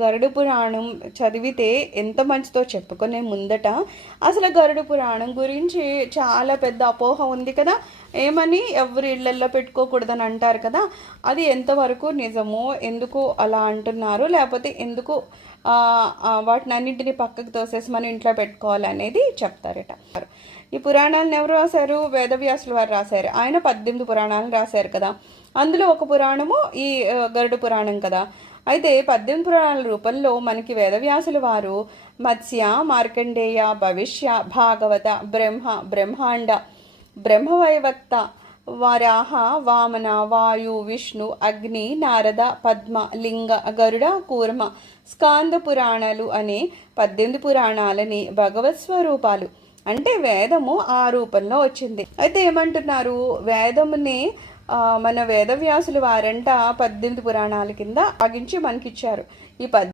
గరుడ పురాణం చదివితే ఎంత మంచిదో చెప్పుకునే ముందట అసలు గరుడ పురాణం గురించి చాలా పెద్ద అపోహ ఉంది కదా. ఏమని ఎవరి ఇళ్లల్లో పెట్టుకోకూడదని అంటారు కదా. అది ఎంతవరకు నిజమో, ఎందుకు అలా అంటున్నారు, లేకపోతే ఎందుకు వాటిని అన్నింటినీ పక్కకు తోసేసి మనం ఇంట్లో పెట్టుకోవాలనేది చెప్తారట. ఈ పురాణాలను ఎవరు రాశారు? వేదవ్యాసులు వారు రాశారు. ఆయన 18 పురాణాలను రాశారు కదా. అందులో ఒక పురాణము ఈ గరుడ పురాణం కదా. అయితే 18 పురాణాల రూపంలో మనకి వేదవ్యాసుల వారు మత్స్య, మార్కండేయ, భవిష్య, భాగవత, బ్రహ్మాండ, బ్రహ్మవైవక్త, వరాహ, వామన, వాయు, విష్ణు, అగ్ని, నారద, పద్మ, లింగ, గరుడ, కూర్మ, స్కాంద పురాణాలు అనే 18 పురాణాలని భగవత్ స్వరూపాలు, అంటే వేదము ఆ రూపంలో వచ్చింది. అయితే ఏమంటున్నారు, వేదముని మన వేదవ్యాసులు వారంట 18 పురాణాల కింద ఆగించి మనకిచ్చారు. ఈ